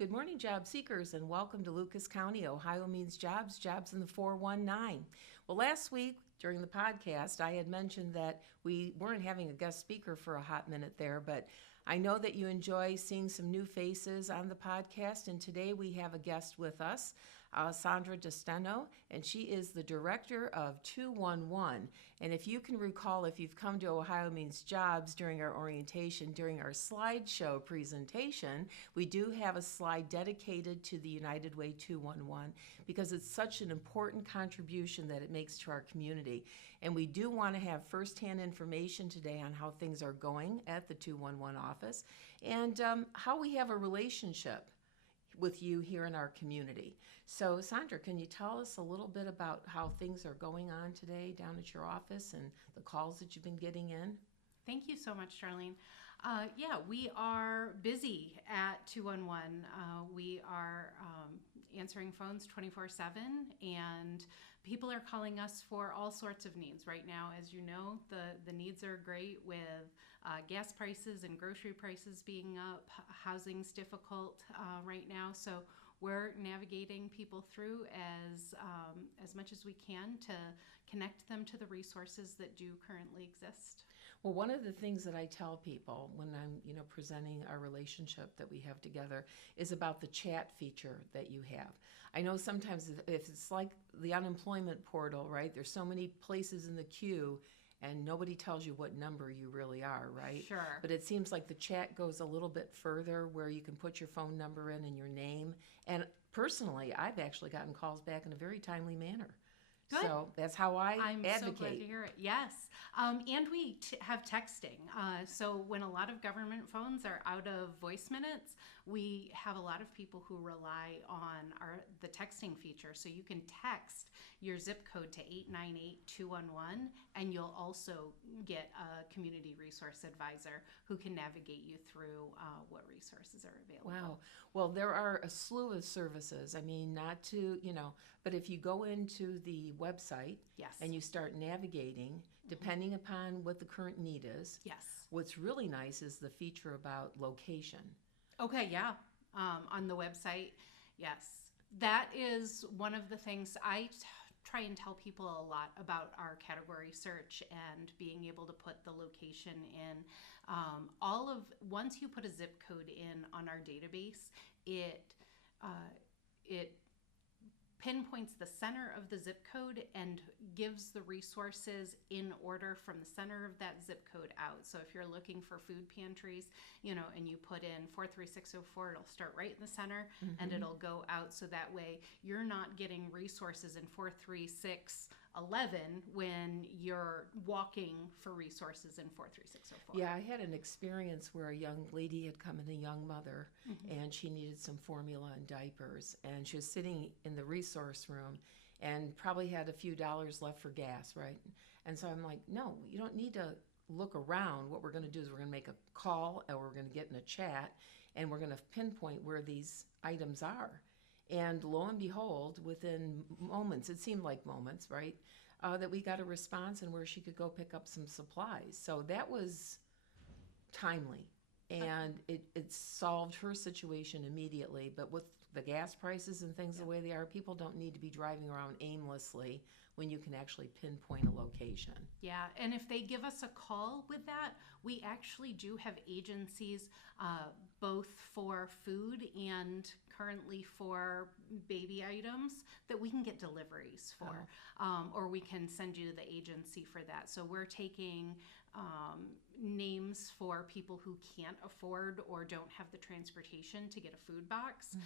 Good morning, job seekers, and welcome to Lucas County, Ohio Means Jobs, Jobs in the 419. Well, last week during the podcast, I had mentioned that we weren't having a guest speaker for a hot minute there, but I know that you enjoy seeing some new faces on the podcast, and today we have a guest with us, Sandra Desteno, and she is the director of 211. And if you can recall, if you've come to Ohio Means Jobs during our orientation, during our slideshow presentation, we do have a slide dedicated to the United Way 211 because it's such an important contribution that it makes to our community. And we do want to have firsthand information today on how things are going at the 211 office and how we have a relationship with you here in our community. So Sandra, can you tell us a little bit about how things are going on today down at your office and the calls that you've been getting in? Thank you so much, Darlene. We are busy at 211. We are answering phones 24/7, and people are calling us for all sorts of needs right now. As you know, the needs are great with gas prices and grocery prices being up. Housing's difficult right now, so we're navigating people through as much as we can to connect them to the resources that do currently exist. Well, one of the things that I tell people when I'm, presenting our relationship that we have together is about the chat feature that you have. I know sometimes if it's like the unemployment portal, right? There's so many places in the queue and nobody tells you what number you really are, right? Sure. But it seems like the chat goes a little bit further where you can put your phone number in and your name. And personally, I've actually gotten calls back in a very timely manner. Good. So that's how I I'm advocate. so glad to hear it. Yes. And we have texting. So when a lot of government phones are out of voice minutes, we have a lot of people who rely on the texting feature. So you can text your zip code to 898-211, and you'll also get a community resource advisor who can navigate you through what resources are available. Wow. Well, there are a slew of services. I mean, not to, but if you go into the website Yes. and you start navigating, depending upon what the current need is, Yes. what's really nice is the feature about location. Okay, yeah. On the website, yes. That is one of the things I try and tell people a lot about our category search and being able to put the location in. Once you put a zip code in on our database, it pinpoints the center of the zip code and gives the resources in order from the center of that zip code out. So if you're looking for food pantries, and you put in 43604, it'll start right in the center and it'll go out. So that way you're not getting resources in 43611 when you're walking for resources in 43604. Yeah, I had an experience where a young lady had come in, a young mother, and she needed some formula and diapers, and she was sitting in the resource room and probably had a few dollars left for gas, right? And so I'm like, no, you don't need to look around. What we're going to do is we're going to make a call, or we're going to get in a chat, and we're going to pinpoint where these items are. And lo and behold, within moments, it seemed like moments, right, that we got a response and where she could go pick up some supplies. So that was timely, and it solved her situation immediately. But with the gas prices and things the way they are, people don't need to be driving around aimlessly when you can actually pinpoint a location. Yeah, and if they give us a call with that, we actually do have agencies both for food and currently for baby items that we can get deliveries for, or we can send you to the agency for that. So we're taking names for people who can't afford or don't have the transportation to get a food box.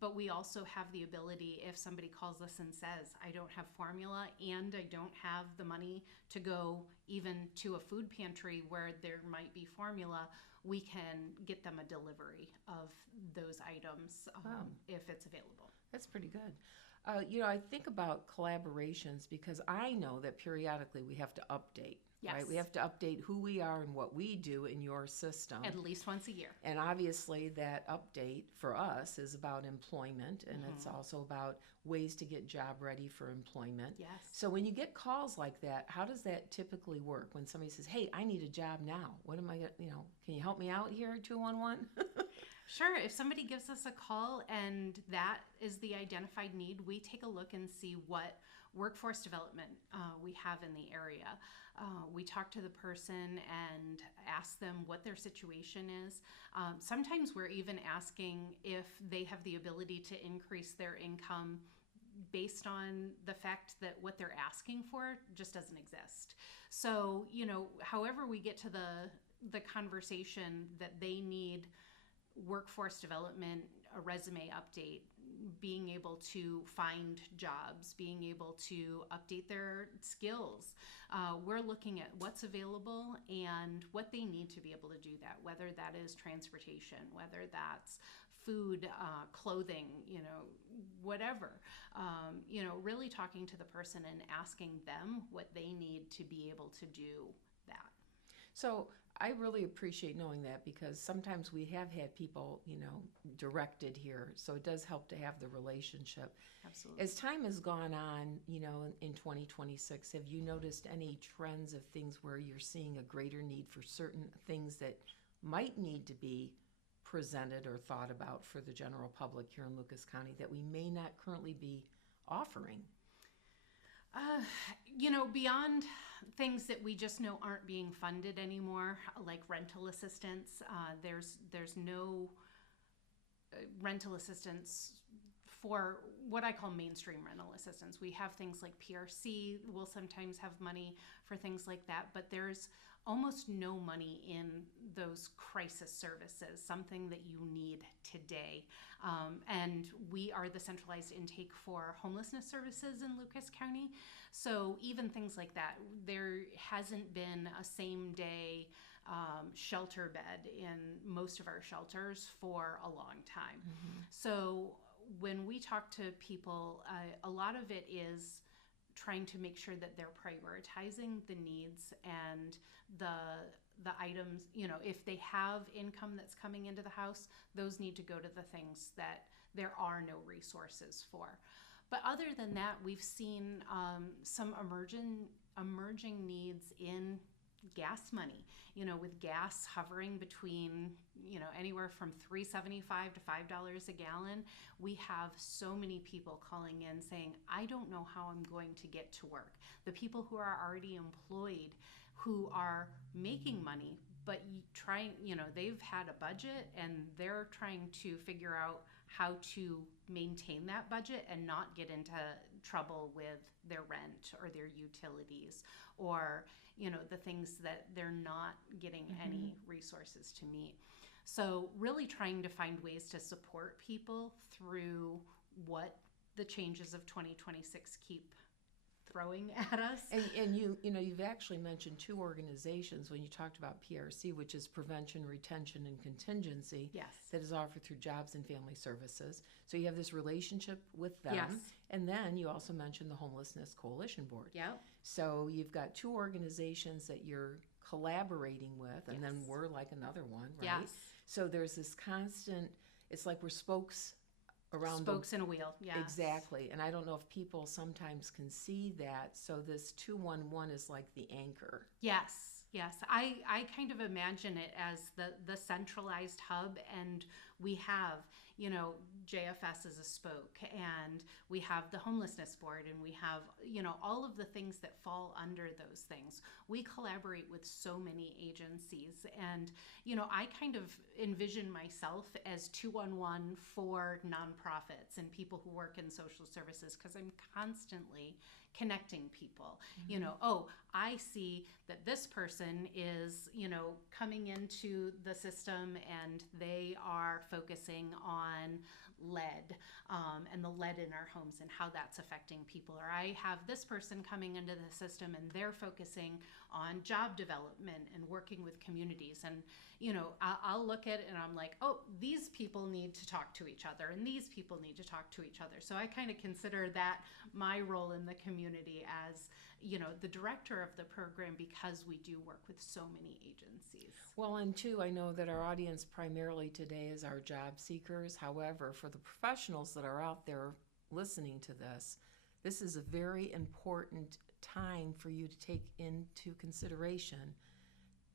But we also have the ability, if somebody calls us and says, I don't have formula and I don't have the money to go even to a food pantry where there might be formula, we can get them a delivery of those items if it's available. That's pretty good. I think about collaborations because I know that periodically we have to update. Yes. Right? We have to update who we are and what we do in your system. At least once a year. And obviously that update for us is about employment, and it's also about ways to get job ready for employment. Yes. So when you get calls like that, how does that typically work? When somebody says, hey, I need a job now. What am I going to, can you help me out here, 211? Sure. If somebody gives us a call and that is the identified need, we take a look and see what workforce development we have in the area. We talk to the person and ask them what their situation is. Sometimes we're even asking if they have the ability to increase their income based on the fact that what they're asking for just doesn't exist. So, however we get to the conversation that they need workforce development, a resume update, being able to find jobs, being able to update their skills. We're looking at what's available and what they need to be able to do that, whether that is transportation, whether that's food, clothing, whatever. Really talking to the person and asking them what they need to be able to do that. So I really appreciate knowing that, because sometimes we have had people, directed here. So it does help to have the relationship. Absolutely. As time has gone on, in 2026, have you noticed any trends of things where you're seeing a greater need for certain things that might need to be presented or thought about for the general public here in Lucas County that we may not currently be offering? Beyond things that we just know aren't being funded anymore, like rental assistance, there's no rental assistance for what I call mainstream rental assistance. We have things like PRC will sometimes have money for things like that, but there's almost no money in those crisis services, something that you need today. And we are the centralized intake for homelessness services in Lucas County. So even things like that, there hasn't been a same day shelter bed in most of our shelters for a long time. Mm-hmm. So when we talk to people, a lot of it is trying to make sure that they're prioritizing the needs and the items, if they have income that's coming into the house, those need to go to the things that there are no resources for. But other than that, we've seen some emerging needs in gas money, with gas hovering between, anywhere from $3.75 to $5 a gallon. We have so many people calling in saying, I don't know how I'm going to get to work. The people who are already employed, who are making money, but they've had a budget and they're trying to figure out how to maintain that budget and not get into trouble with their rent or their utilities or, the things that they're not getting any resources to meet. So really trying to find ways to support people through what the changes of 2026 keep throwing at us. And you've actually mentioned two organizations when you talked about PRC, which is Prevention, Retention, and Contingency. Yes. That is offered through Jobs and Family Services. So you have this relationship with them. Yes. And then you also mentioned the Homelessness Coalition Board. Yep. So you've got two organizations that you're collaborating with, and Yes. then we're like another one, right? Yes. So there's this constant, it's like we're spokes around spokes in a wheel. Yeah. Exactly. And I don't know if people sometimes can see that. So this 211 is like the anchor. Yes. I kind of imagine it as the centralized hub, and we have, JFS as a spoke, and we have the homelessness board, and we have, all of the things that fall under those things. We collaborate with so many agencies, and, I kind of envision myself as 211 for nonprofits and people who work in social services, because I'm constantly connecting people. I see that this person is, coming into the system and they are focusing on lead and the lead in our homes and how that's affecting people. Or I have this person coming into the system and they're focusing on job development and working with communities. And, I'll look at it and I'm like, oh, these people need to talk to each other and these people need to talk to each other. So I kind of consider that my role in the community as, the director of the program, because we do work with so many agencies. Well, and two, I know that our audience primarily today is our job seekers. However, for the professionals that are out there listening to this, this is a very important time for you to take into consideration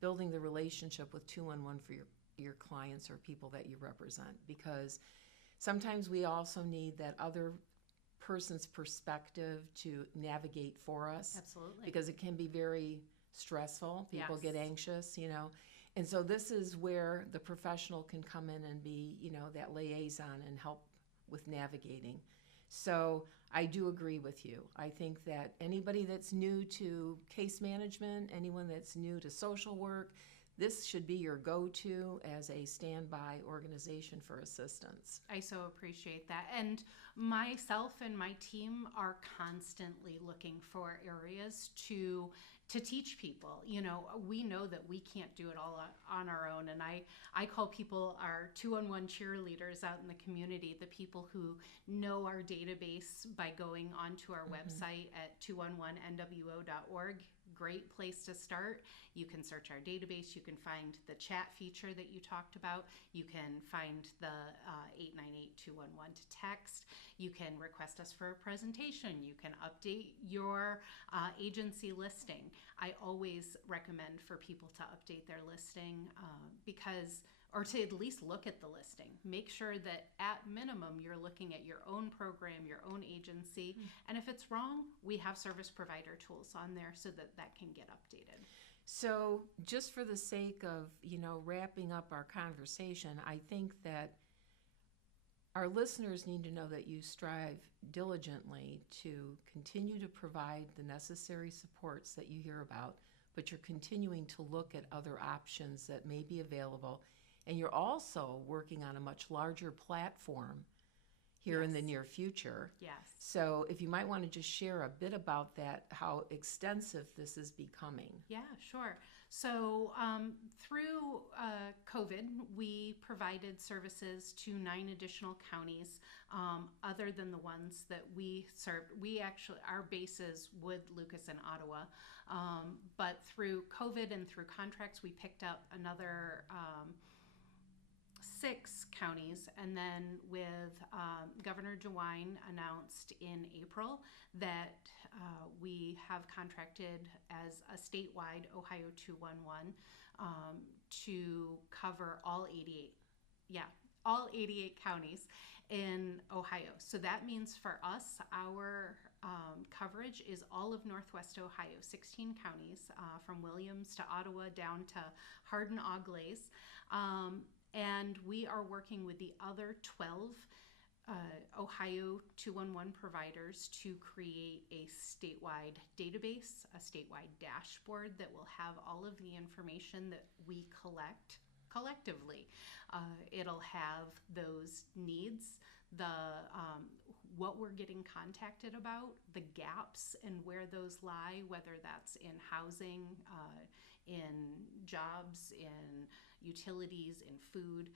building the relationship with 211 for your your clients or people that you represent, because sometimes we also need that other person's perspective to navigate for us. Absolutely. Because it can be very stressful. People get Yes. anxious, And so this is where the professional can come in and be, that liaison and help with navigating. So I do agree with you. I think that anybody that's new to case management, anyone that's new to social work, this should be your go-to as a standby organization for assistance. I so appreciate that. And myself and my team are constantly looking for areas to teach people. We know that we can't do it all on our own. And I call people our 2-on-1 cheerleaders out in the community, the people who know our database by going onto our website at 211nwo.org. Great place to start. You can search our database. You can find the chat feature that you talked about. You can find the 898-211 to text. You can request us for a presentation. You can update your agency listing. I always recommend for people to update their listing or to at least look at the listing. Make sure that at minimum you're looking at your own program, your own agency, and if it's wrong, we have service provider tools on there so that can get updated. So just for the sake of, wrapping up our conversation, I think that our listeners need to know that you strive diligently to continue to provide the necessary supports that you hear about, but you're continuing to look at other options that may be available. And you're also working on a much larger platform here in the Yes. near future. Yes. So if you might want to just share a bit about that, how extensive this is becoming. Yeah, sure. So through COVID, we provided services to 9 additional counties other than the ones that we served. Our base is Wood, Lucas, and Ottawa. But through COVID and through contracts, we picked up another 6 counties, and then with Governor DeWine announced in April that we have contracted as a statewide Ohio 211 to cover all 88 counties in Ohio. So that means for us, our coverage is all of Northwest Ohio, 16 counties, from Williams to Ottawa down to Hardin-Auglaize. And we are working with the other 12 Ohio 211 providers to create a statewide database, a statewide dashboard that will have all of the information that we collect collectively. It'll have those needs, what we're getting contacted about, the gaps and where those lie, whether that's in housing, in jobs, in utilities, in food,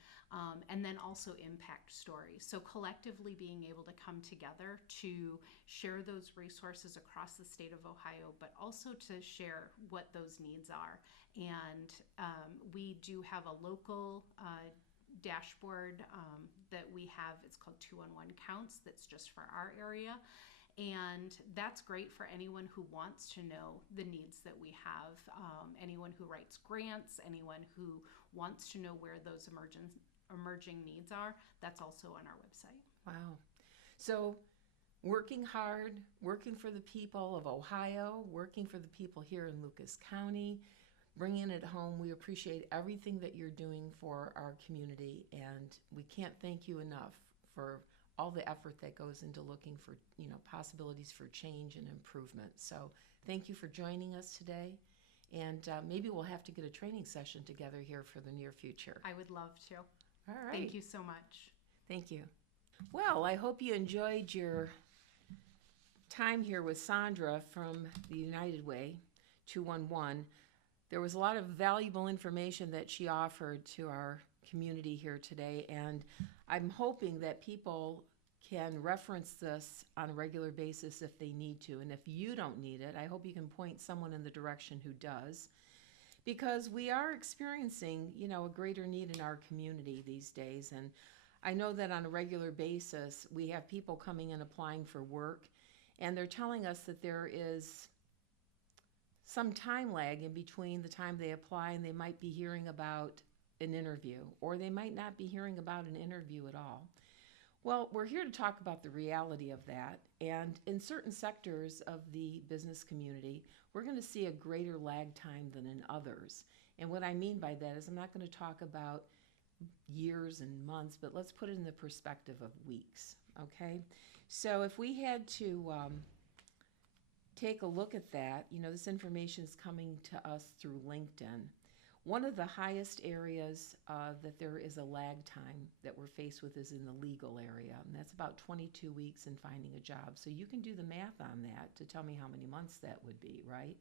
and then also impact stories. So collectively being able to come together to share those resources across the state of Ohio, but also to share what those needs are. And we do have a local dashboard that we have. It's called 211 Counts. That's just for our area. And that's great for anyone who wants to know the needs that we have, anyone who writes grants, anyone who wants to know where those emerging needs are. That's also on our website. Wow. So working hard, working for the people of Ohio, working for the people here in Lucas County, bringing it home. We appreciate everything that you're doing for our community, and we can't thank you enough for all the effort that goes into looking for, possibilities for change and improvement. So thank you for joining us today, and maybe we'll have to get a training session together here for the near future. I would love to. All right. Thank you so much. Thank you. Well, I hope you enjoyed your time here with Sandra from the United Way 211. There was a lot of valuable information that she offered to our community here today, and I'm hoping that people can reference this on a regular basis if they need to. And if you don't need it, I hope you can point someone in the direction who does, because we are experiencing, a greater need in our community these days. And I know that on a regular basis, we have people coming in applying for work, and they're telling us that there is some time lag in between the time they apply and they might be hearing about an interview, or they might not be hearing about an interview at all. Well, we're here to talk about the reality of that. And in certain sectors of the business community, we're going to see a greater lag time than in others. And what I mean by that is I'm not going to talk about years and months, but let's put it in the perspective of weeks, okay? So if we had to take a look at that, this information is coming to us through LinkedIn. One of the highest areas that there is a lag time that we're faced with is in the legal area, and that's about 22 weeks in finding a job. So you can do the math on that to tell me how many months that would be, right?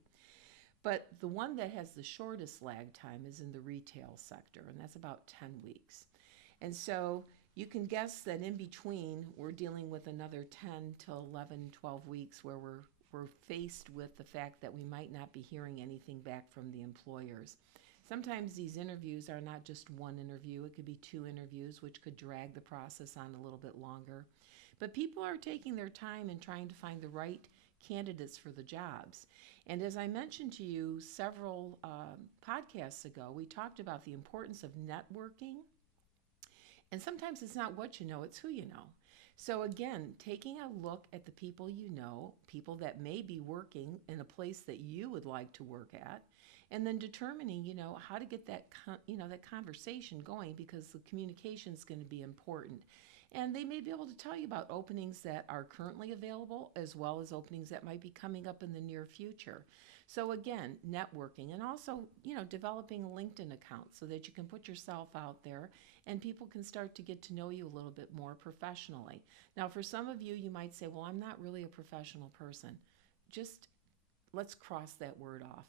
But the one that has the shortest lag time is in the retail sector, and that's about 10 weeks. And so you can guess that in between, we're dealing with another 10 to 11, 12 weeks where we're faced with the fact that we might not be hearing anything back from the employers. Sometimes these interviews are not just one interview, it could be 2 interviews, which could drag the process on a little bit longer. But people are taking their time and trying to find the right candidates for the jobs. And as I mentioned to you several podcasts ago, we talked about the importance of networking. And sometimes it's not what you know, it's who you know. So again, taking a look at the people you know, people that may be working in a place that you would like to work at, and then determining, how to get that, that conversation going, because the communication is going to be important. And they may be able to tell you about openings that are currently available, as well as openings that might be coming up in the near future. So again, networking, and also, developing a LinkedIn account so that you can put yourself out there and people can start to get to know you a little bit more professionally. Now, for some of you, you might say, well, I'm not really a professional person. Just let's cross that word off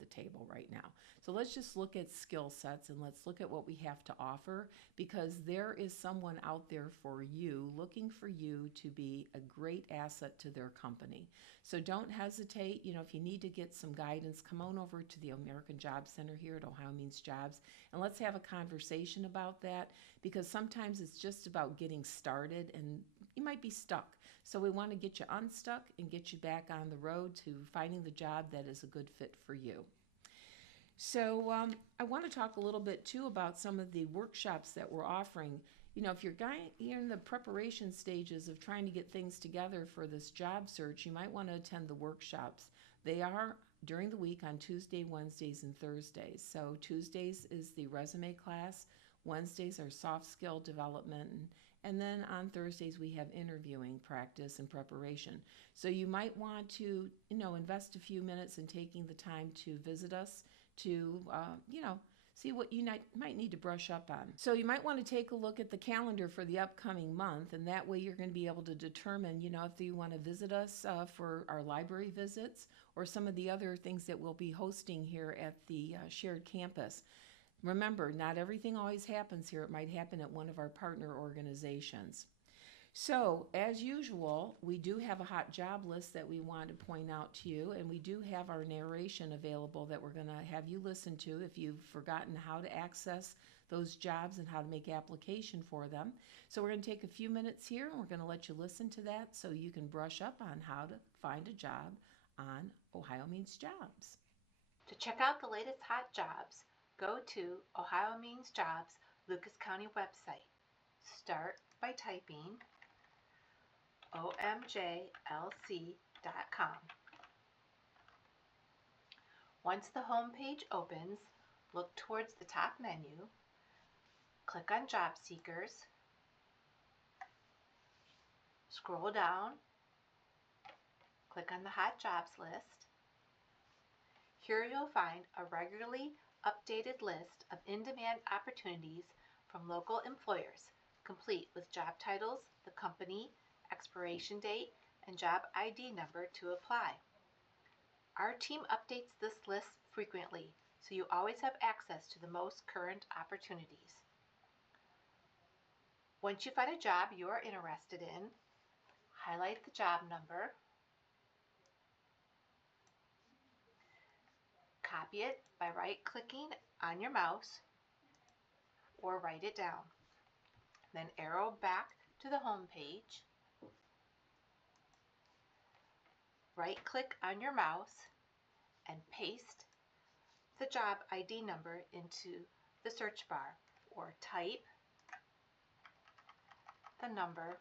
the table right now. So let's just look at skill sets and let's look at what we have to offer, because there is someone out there for you, looking for you to be a great asset to their company. So don't hesitate. If you need to get some guidance, come on over to the American Job Center here at OhioMeansJobs, and let's have a conversation about that, because sometimes it's just about getting started and you might be stuck. So we want to get you unstuck and get you back on the road to finding the job that is a good fit for you. So I want to talk a little bit too about some of the workshops that we're offering. If you're in the preparation stages of trying to get things together for this job search, you might want to attend the workshops. They are during the week on Tuesday, Wednesdays, and Thursdays. So Tuesdays is the resume class, Wednesdays are soft skill development, and then on Thursdays we have interviewing practice and preparation. So you might want to, invest a few minutes in taking the time to visit us to, see what you might need to brush up on. So you might want to take a look at the calendar for the upcoming month, and that way you're going to be able to determine, if you want to visit us for our library visits or some of the other things that we'll be hosting here at the shared campus. Remember, not everything always happens here. It might happen at one of our partner organizations. So, as usual, we do have a hot job list that we want to point out to you, and we do have our narration available that we're going to have you listen to if you've forgotten how to access those jobs and how to make application for them. So we're going to take a few minutes here, and we're going to let you listen to that so you can brush up on how to find a job on Ohio Means Jobs. To check out the latest hot jobs, go to OhioMeansJobs Lucas County website. Start by typing OMJLC.com. Once the home page opens, look towards the top menu, click on Job Seekers, scroll down, click on the Hot Jobs list. Here you'll find a regularly updated list of in-demand opportunities from local employers, complete with job titles, the company, expiration date, and job ID number to apply. Our team updates this list frequently, so you always have access to the most current opportunities. Once you find a job you are interested in, highlight the job number, copy it by right-clicking on your mouse or write it down. Then arrow back to the home page. Right-click on your mouse and paste the job ID number into the search bar or type the number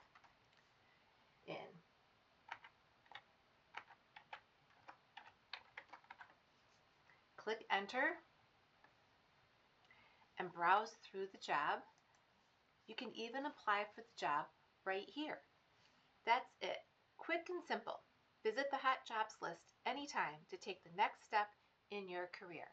in. Click enter and browse through the job. You can even apply for the job right here. That's it. Quick and simple. Visit the Hot Jobs list anytime to take the next step in your career.